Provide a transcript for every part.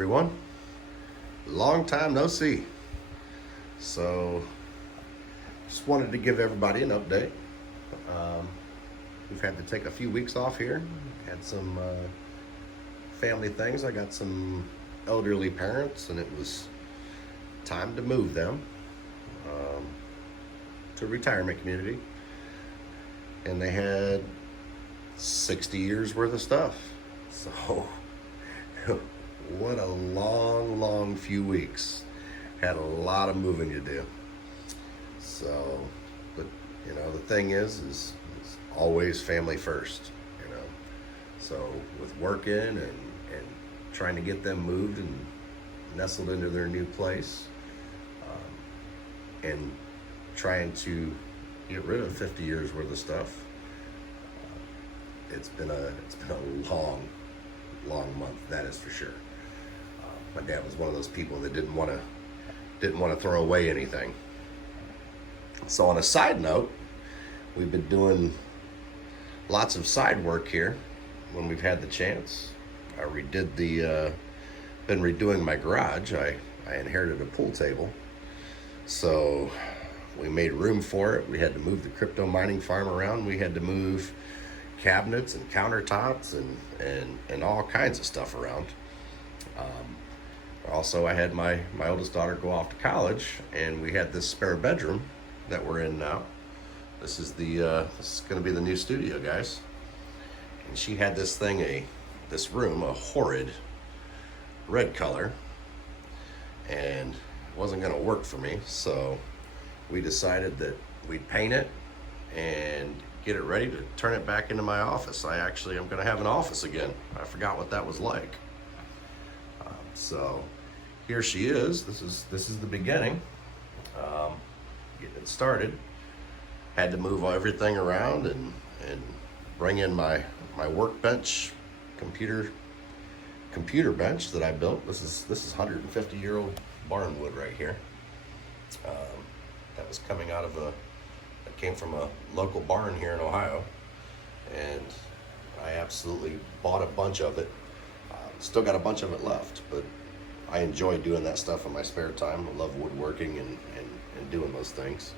everyone. Long time no see. So, just wanted to give everybody an update. We've had to take a few weeks off here. Had some family things. I got some elderly parents, and it was time to move them to a retirement community. And they had 60 years worth of stuff. So, what a long few weeks. Had a lot of moving to do. So, but you know, the thing is always family first, you know. So with working and trying to get them moved and nestled into their new place, and trying to get rid of 50 years worth of stuff, it's been a long month, that is for sure. My dad was one of those people that didn't want to throw away anything. So on a side note, we've been doing lots of side work here when we've had the chance. I been redoing my garage. I inherited a pool table, so we made room for it. We had to move the crypto mining farm around. We had to move cabinets and countertops and all kinds of stuff around. Also, I had my oldest daughter go off to college, and we had this spare bedroom that we're in now. This is going to be the new studio, guys. And she had this room, a horrid red color, and it wasn't going to work for me. So we decided that we'd paint it and get it ready to turn it back into my office. I'm going to have an office again. I forgot what that was like. So here she is. This is the beginning. Getting it started. Had to move everything around and bring in my workbench, computer bench that I built. This is 150-year-old barn wood right here. That was coming out of that came from a local barn here in Ohio, and I absolutely bought a bunch of it. Still got a bunch of it left, but I enjoy doing that stuff in my spare time. I love woodworking and doing those things.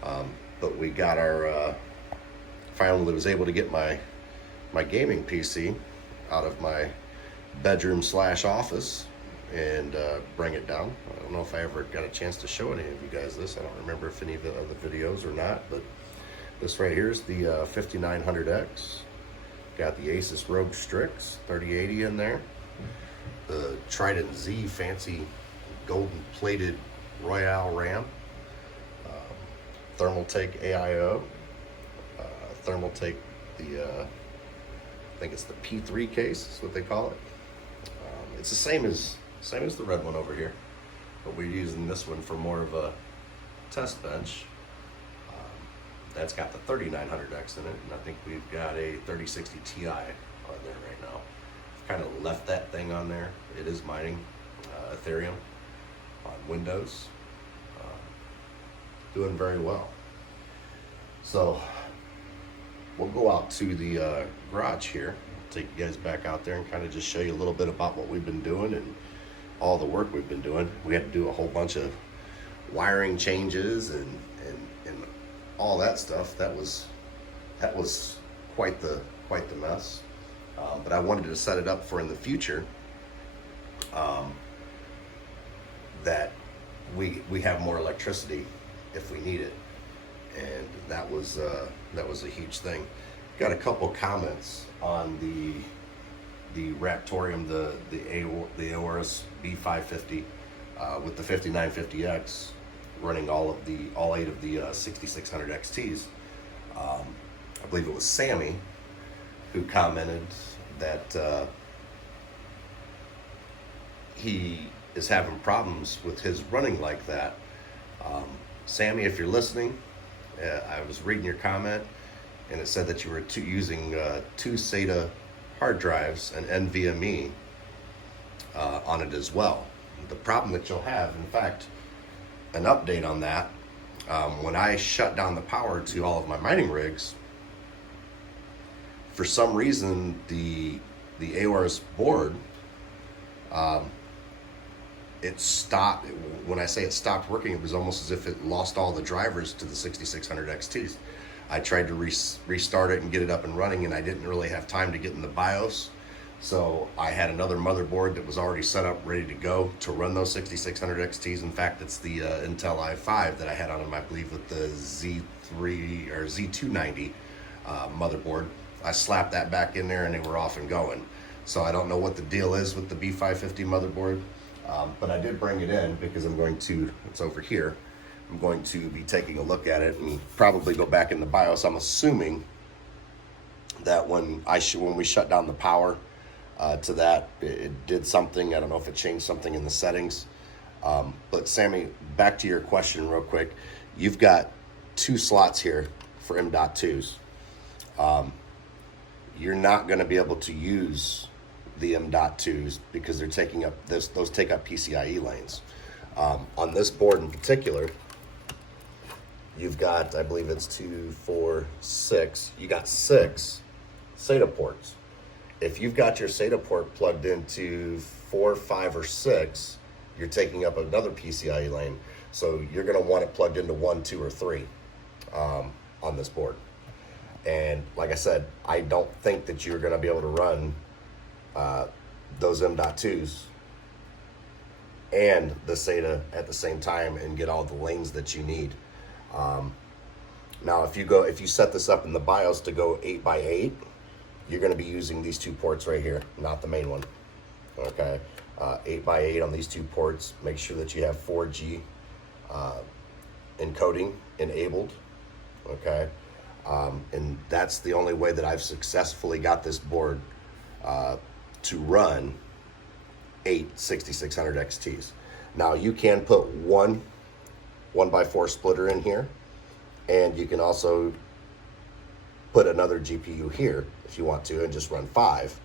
But we got finally was able to get my gaming PC out of my bedroom / office and bring it down. I don't know if I ever got a chance to show any of you guys this. I don't remember if any of the other videos or not, but this right here is the 5900X. Got the Asus ROG Strix 3080 in there. The Trident Z fancy golden plated Royale RAM. Thermaltake AIO. Thermaltake I think it's the P3 case is what they call it. It's the same as the red one over here, but we're using this one for more of a test bench. That's got the 3900X in it, and I think we've got a 3060 Ti on there right now. I've kind of left that thing on there. It is mining Ethereum on Windows. Doing very well. So we'll go out to the garage here, take you guys back out there and kind of just show you a little bit about what we've been doing and all the work we've been doing. We had to do a whole bunch of wiring changes and all that stuff. That was quite the mess. But I wanted to set it up for in the future that we have more electricity if we need it, and that was a huge thing. Got a couple comments on the Raptorium, the Aorus B550 with the 5950X running all 8 of the 6600 XTs. I believe it was Sammy who commented that he is having problems with his running like that. Sammy, if you're listening, I was reading your comment, and it said that you were using 2 SATA hard drives and NVMe on it as well. The problem that you'll have, in fact, an update on that, when I shut down the power to all of my mining rigs, for some reason the Aorus board it stopped. When I say it stopped working, it was almost as if it lost all the drivers to the 6600 XTs. I tried to restart it and get it up and running, and I didn't really have time to get in the BIOS. So I had another motherboard that was already set up, ready to go to run those 6600 XTs. In fact, it's the Intel i5 that I had on them, I believe, with the Z3 or Z290 motherboard. I slapped that back in there and they were off and going. So I don't know what the deal is with the B550 motherboard, but I did bring it in because I'm going to, it's over here, I'm going to be taking a look at it and probably go back in the BIOS. I'm assuming that when we shut down the power to that, it did something. I don't know if it changed something in the settings. But Sammy, back to your question real quick. You've got 2 slots here for M.2s. You're not going to be able to use the M.2s because they're taking up those take up PCIe lanes. On this board in particular, you've got, I believe it's 2, 4, 6. You got 6 SATA ports. If you've got your SATA port plugged into 4, 5, or 6, you're taking up another PCIe lane. So you're going to want it plugged into 1, 2, or 3 on this board. And like I said, I don't think that you're going to be able to run those M.2s and the SATA at the same time and get all the lanes that you need. Now, if you set this up in the BIOS to go 8x8, you're going to be using these 2 ports right here, not the main one. Okay, 8x8 on these 2 ports. Make sure that you have 4G encoding enabled. Okay, and that's the only way that I've successfully got this board to run 8 6600 XTs. Now you can put one 1x4 splitter in here, and you can also put another GPU here if you want to and just run 5.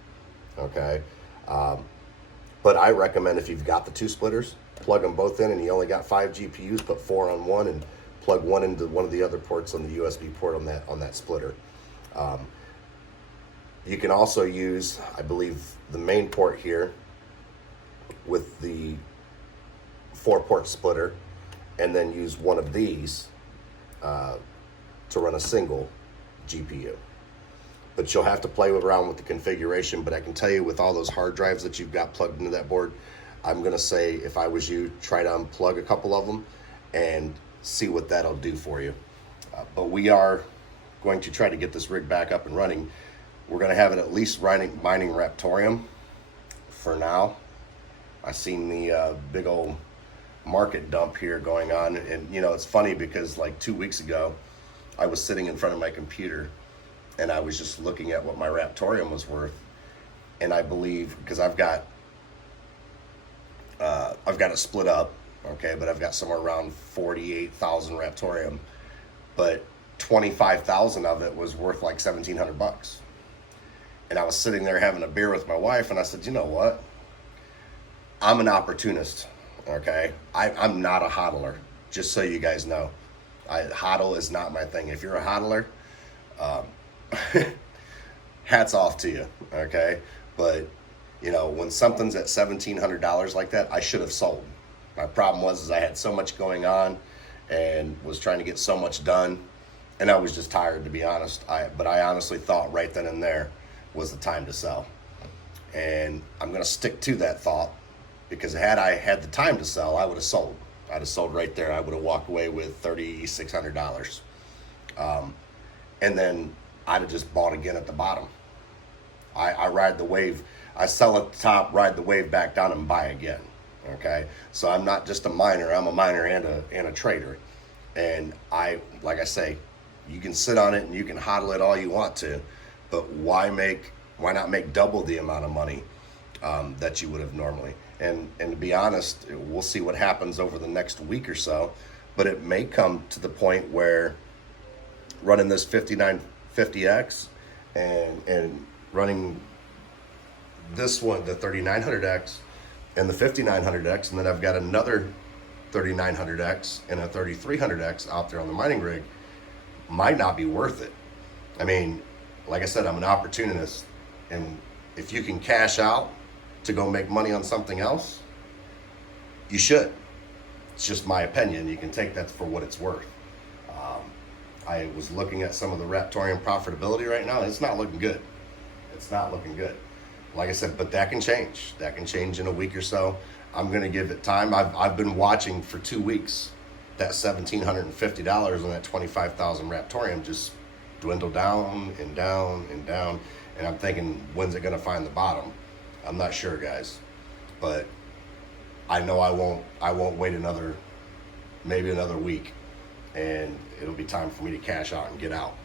Okay, but I recommend if you've got the 2 splitters, plug them both in, and you only got 5 GPUs, put 4 on one and plug one into one of the other ports on the USB port on that splitter. You can also use, I believe, the main port here with the 4-port splitter, and then use one of these to run a single GPU. But you'll have to play around with the configuration. But I can tell you, with all those hard drives that you've got plugged into that board, I'm gonna say, if I was you, try to unplug a couple of them and see what that'll do for you. But we are going to try to get this rig back up and running. We're gonna have it at least mining Raptorium for now. I seen the big old market dump here going on, and you know, it's funny because like 2 weeks ago I was sitting in front of my computer and I was just looking at what my Raptorium was worth, and I believe, because I've got it split up, okay, but I've got somewhere around 48,000 Raptorium, but 25,000 of it was worth like $1,700. And I was sitting there having a beer with my wife, and I said, you know what? I'm an opportunist, okay? I'm not a hodler, just so you guys know. Hodl is not my thing. If you're a hodler, hats off to you, okay? But, you know, when something's at $1,700 like that, I should have sold. My problem was I had so much going on and was trying to get so much done, and I was just tired, to be honest. But I honestly thought right then and there was the time to sell. And I'm going to stick to that thought, because had I had the time to sell, I would have sold. I'd have sold right there. I would have walked away with $3,600. And then I'd have just bought again at the bottom. I ride the wave. I sell at the top, ride the wave back down, and buy again. Okay? So I'm not just a miner. I'm a miner and a trader. And like I say, you can sit on it and you can hodl it all you want to, but why not make double the amount of money that you would have normally? And to be honest, we'll see what happens over the next week or so, but it may come to the point where running this 5950X and running this one, the 3900X and the 5900X, and then I've got another 3900X and a 3300X out there on the mining rig, might not be worth it. I mean, like I said, I'm an opportunist, and if you can cash out to go make money on something else, You should. It's just my opinion. You can take that for what it's worth. I was looking at some of the Raptorium profitability right now, and it's not looking good. It's not looking good. Like I said, but that can change. That can change in a week or so. I'm going to give it time. I've been watching for 2 weeks that $1,750 on that 25,000 Raptorium just dwindle down and down and down. And I'm thinking, when's it going to find the bottom? I'm not sure, guys. But I know I won't wait maybe another week, and it'll be time for me to cash out and get out.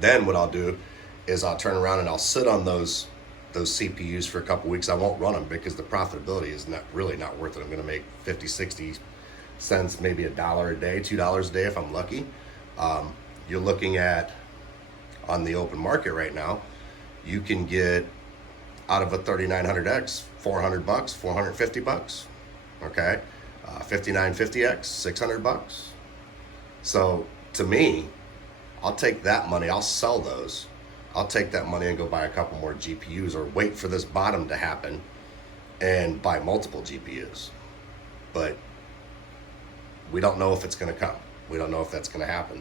Then what I'll do is I'll turn around and I'll sit on those CPUs for a couple weeks. I won't run them because the profitability is really not worth it. I'm going to make 50, 60 cents, maybe $1 a day, $2 a day if I'm lucky. You're looking at, on the open market right now, you can get out of a 3900X, $400, $450, okay? 5950X, $600. So to me, I'll take that money, I'll sell those. I'll take that money and go buy a couple more GPUs, or wait for this bottom to happen and buy multiple GPUs. But we don't know if it's going to come. We don't know if that's going to happen.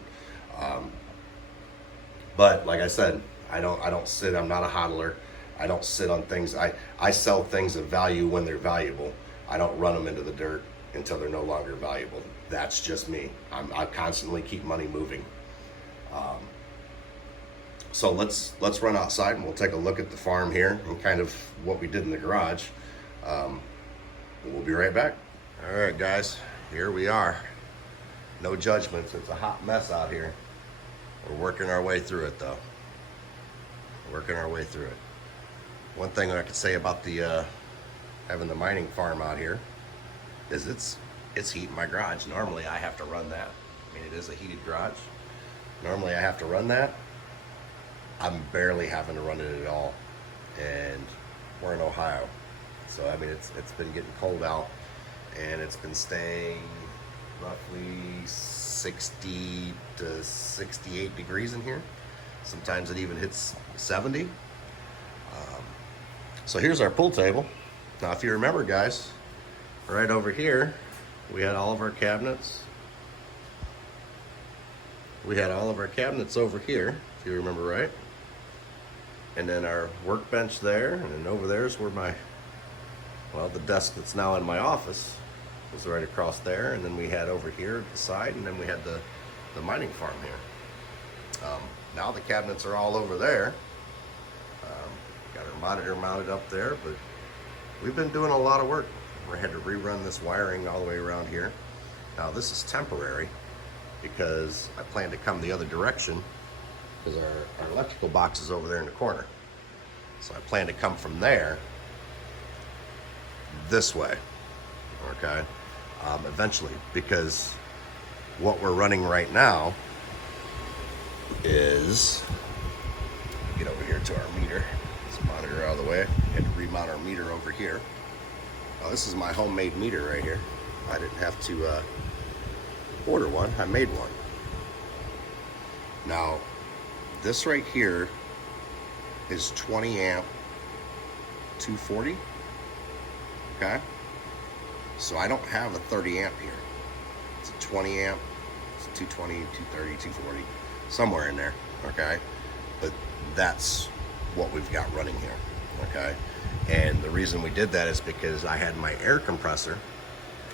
But like I said, I don't sit. I'm not a hodler. I don't sit on things. I sell things of value when they're valuable. I don't run them into the dirt until they're no longer valuable. That's just me. I constantly keep money moving. So let's run outside and we'll take a look at the farm here and kind of what we did in the garage. We'll be right back. All right, guys, here we are. No judgments. It's a hot mess out here. We're working our way through it, though. Working our way through it. One thing I could say about the having the mining farm out here is it's heating my garage. Normally I have to run that. I mean, it is a heated garage. Normally I have to run that. I'm barely having to run it at all, and we're in Ohio, so I mean it's been getting cold out, and it's been staying roughly 60 to 68 degrees in here. Sometimes it even hits 70. So here's our pool table. Now, if you remember, guys, right over here we had all of our cabinets. We had all of our cabinets over here, if you remember right. And then our workbench there, and then over there is where the desk that's now in my office was right across there. And then we had over here at the side, and then we had the mining farm here. Now the cabinets are all over there. Got our monitor mounted up there, but we've been doing a lot of work. We had to rerun this wiring all the way around here. Now this is temporary because I plan to come the other direction, because our electrical box is over there in the corner. So I plan to come from there this way, okay, eventually, because what we're running right now is, get over here to our meter. Let's monitor out of the way. I had to remount our meter over here. This is my homemade meter right here. I didn't have to order one, I made one. Now, this right here is 20 amp 240, okay? So I don't have a 30 amp here. It's a 20 amp, it's 220, 230, 240, somewhere in there, okay? But that's what we've got running here, okay? And the reason we did that is because I had my air compressor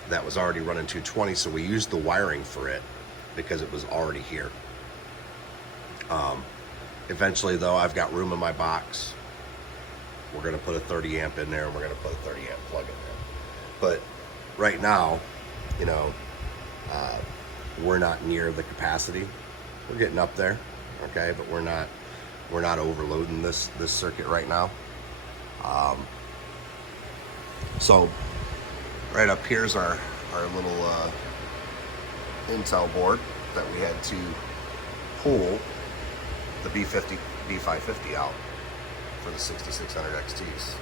that was already running 220, so we used the wiring for it because it was already here. Eventually, though, I've got room in my box. We're going to put a 30 amp in there, and we're going to put a 30 amp plug in there. But right now, you know, we're not near the capacity. We're getting up there, okay, but we're not overloading this circuit right now. So right up here's our little Intel board that we had to pull the B550 out for the 6600 XTs.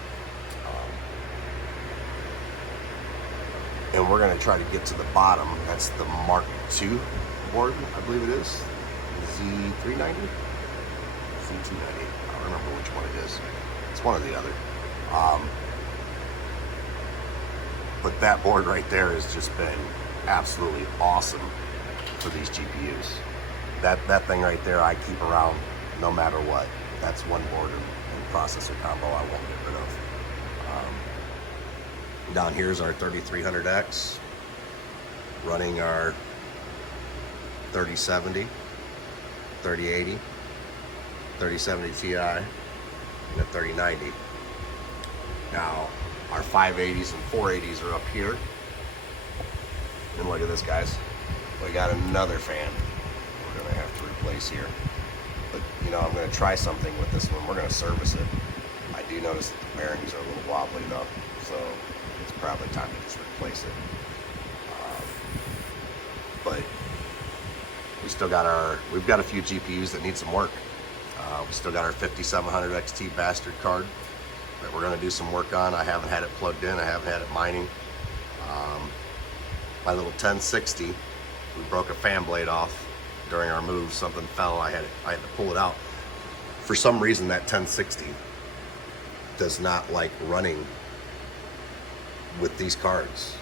And we're going to try to get to the bottom. That's the Mark II board, I believe it is. Z390? Z290. I don't remember which one it is. It's one or the other. But that board right there has just been absolutely awesome for these GPUs. That thing right there I keep around no matter what. That's one board and processor combo I won't get rid of. Down here's our 3300X running our 3070, 3080, 3070 Ti, and a 3090. Now, our 580s and 480s are up here. And look at this, guys. We got another fan we're gonna have to replace here. But, you know, I'm gonna try something with this one. We're gonna service it. I do notice that the bearings are a little wobbly though, so it's probably time to just replace it. But we still got we've got a few GPUs that need some work. We still got our 5700 XT bastard card that we're gonna do some work on. I haven't had it plugged in, I haven't had it mining. My little 1060, we broke a fan blade off during our move. Something fell, I had to pull it out. For some reason that 1060 does not like running with these cards.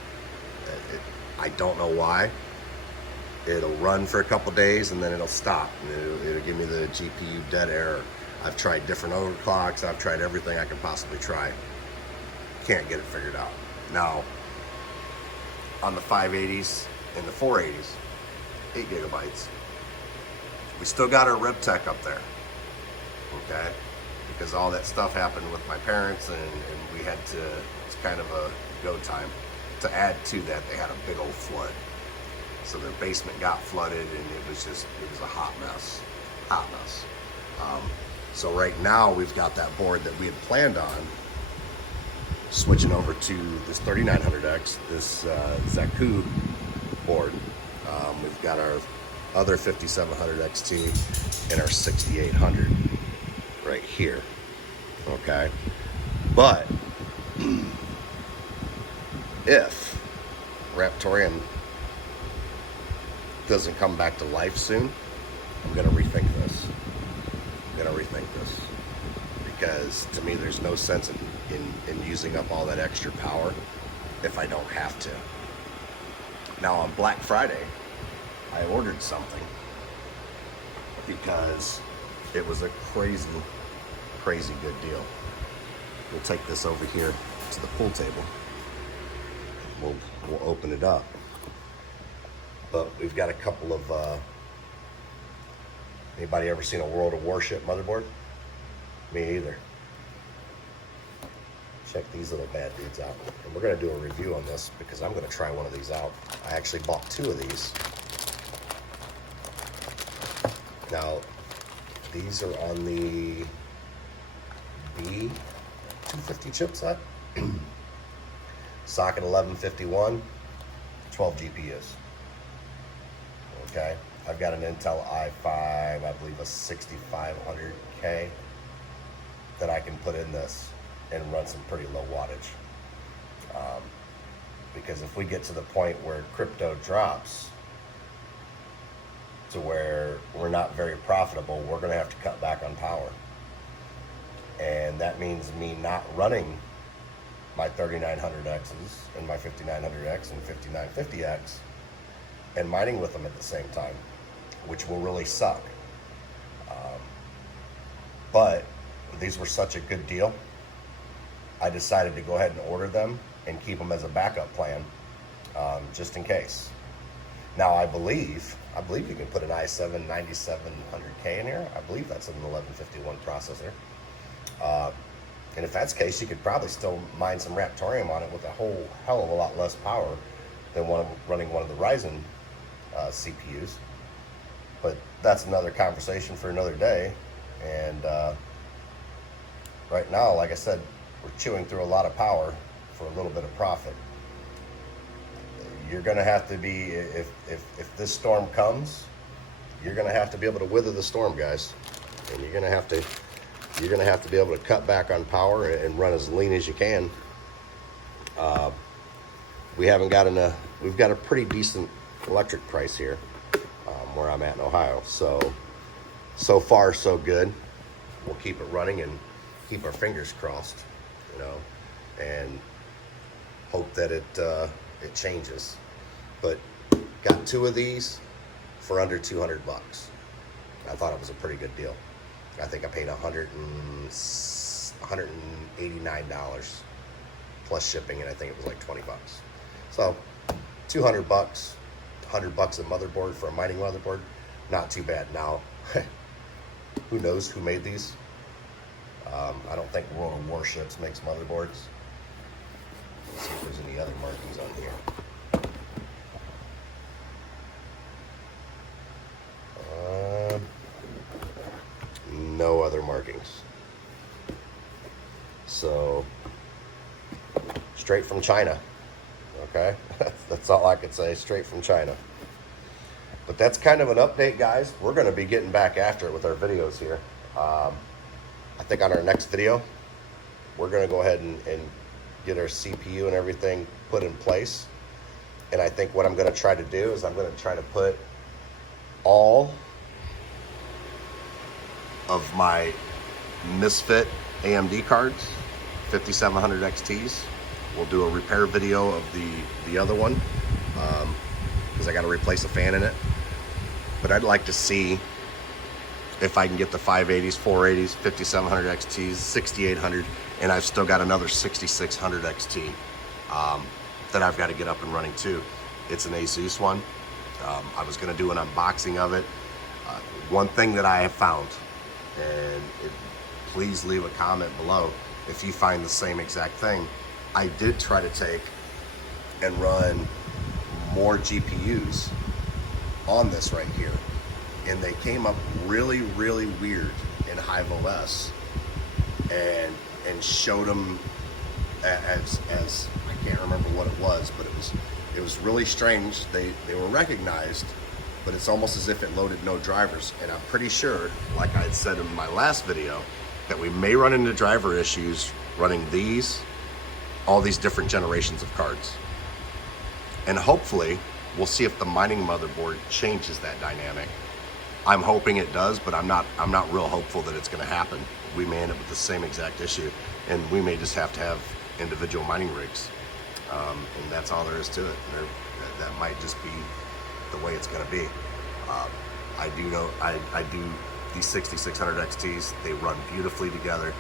I don't know why. It'll run for a couple days and then it'll stop. And it'll give me the GPU dead error. I've tried different overclocks. I've tried everything I can possibly try. Can't get it figured out. Now, on the 580s and the 480s, 8 gigabytes, we still got our RevTech up there, okay? Because all that stuff happened with my parents and we had to, it's kind of a go time. To add to that, they had a big old flood. So their basement got flooded and it was a hot mess, so right now we've got that board that we had planned on switching over to this 3900X, this Zaku board. We've got our other 5700 XT and our 6800 right here, okay? But if Raptorium doesn't come back to life soon, I'm gonna rethink this. Because to me there's no sense in using up all that extra power if I don't have to. Now on Black Friday, I ordered something because it was a crazy good deal. We'll take this over here to the pool table. We'll open it up. But we've got a couple of, anybody ever seen a World of Warship motherboard? Me either. Check these little bad dudes out. And we're gonna do a review on this because I'm gonna try one of these out. I actually bought 2 of these. Now, these are on the B550 chipset. Socket 1151, 12 GPUs. Okay, I've got an Intel i5, I believe a 6500K that I can put in this and run some pretty low wattage. Because if we get to the point where crypto drops to where we're not very profitable, we're gonna have to cut back on power. And that means me not running my 3900Xs and my 5900X and 5950X and mining with them at the same time, which will really suck. But these were such a good deal, I decided to go ahead and order them and keep them as a backup plan, just in case. Now I believe you can put an i7 9700K in here. I believe that's an 1151 processor. And if that's the case, you could probably still mine some Raptorium on it with a whole hell of a lot less power than running one of the Ryzen CPUs. But that's another conversation for another day. And right now, like I said, we're chewing through a lot of power for a little bit of profit. You're gonna have to be, if this storm comes, you're gonna have to be able to weather the storm, guys. And you're gonna have to be able to cut back on power and run as lean as you can. We've got a pretty decent electric price here where I'm at in Ohio. So far so good. We'll keep it running and keep our fingers crossed, you know. And hope that it changes. But got 2 of these for under 200 bucks. I thought it was a pretty good deal. I think I paid $189 plus shipping, and I think it was like 20 bucks. So 200 bucks, 100 bucks a motherboard for a mining motherboard, not too bad. Now, who knows who made these? I don't think World of Warships makes motherboards. Let's see if there's any other markings on here. No other markings. So, straight from China. Okay, that's all I could say, straight from China. But that's kind of an update, guys. We're going to be getting back after it with our videos here. I think on our next video, we're going to go ahead and get our CPU and everything put in place. And I think what I'm going to try to do is I'm going to try to put all of my misfit AMD cards, 5700 XTs. We'll do a repair video of the other one because I got to replace a fan in it. But I'd like to see if I can get the 580s, 480s, 5700 XTs, 6800, and I've still got another 6600 XT that I've got to get up and running too. It's an Asus one. I was going to do an unboxing of it. One thing that I have found, and please leave a comment below if you find the same exact thing. I did try to take and run more GPUs on this right here, and they came up really, really weird in HiveOS, and showed them as I can't remember what it was, but it was really strange. They were recognized, but it's almost as if it loaded no drivers. And I'm pretty sure, like I had said in my last video, that we may run into driver issues running all these different generations of cards. And hopefully, we'll see if the mining motherboard changes that dynamic. I'm hoping it does, but I'm not real hopeful that it's gonna happen. We may end up with the same exact issue, and we may just have to have individual mining rigs. And that's all there is to it. That might just be the way it's gonna be. I do know, I do these 6600 XTs, they run beautifully together.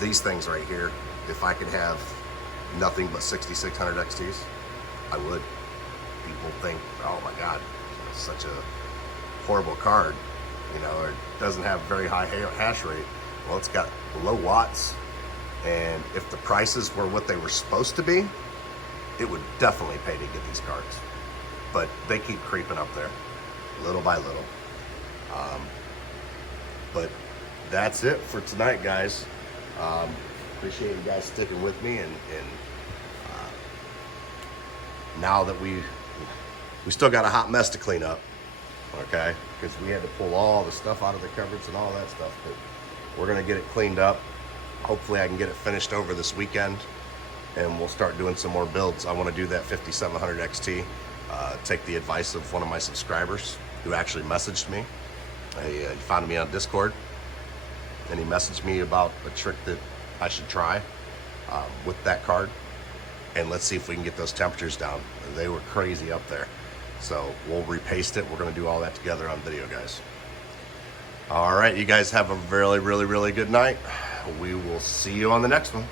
These things right here, if I could have nothing but 6600 XTs, I would. People think, oh my God, it's such a horrible card, you know, or it doesn't have very high hash rate. Well, it's got low watts, and if the prices were what they were supposed to be, it would definitely pay to get these cards. But they keep creeping up there, little by little. But that's it for tonight, guys. Appreciate you guys sticking with me, and now that we still got a hot mess to clean up, okay? Because we had to pull all the stuff out of the cupboards and all that stuff, but we're gonna get it cleaned up. Hopefully I can get it finished over this weekend, and we'll start doing some more builds. I wanna do that 5700 XT, take the advice of one of my subscribers who actually messaged me. He found me on Discord, and he messaged me about a trick that I should try with that card. And let's see if we can get those temperatures down. They were crazy up there. So we'll repaste it. We're gonna do all that together on video, guys. All right, you guys have a really, really, really good night. We will see you on the next one.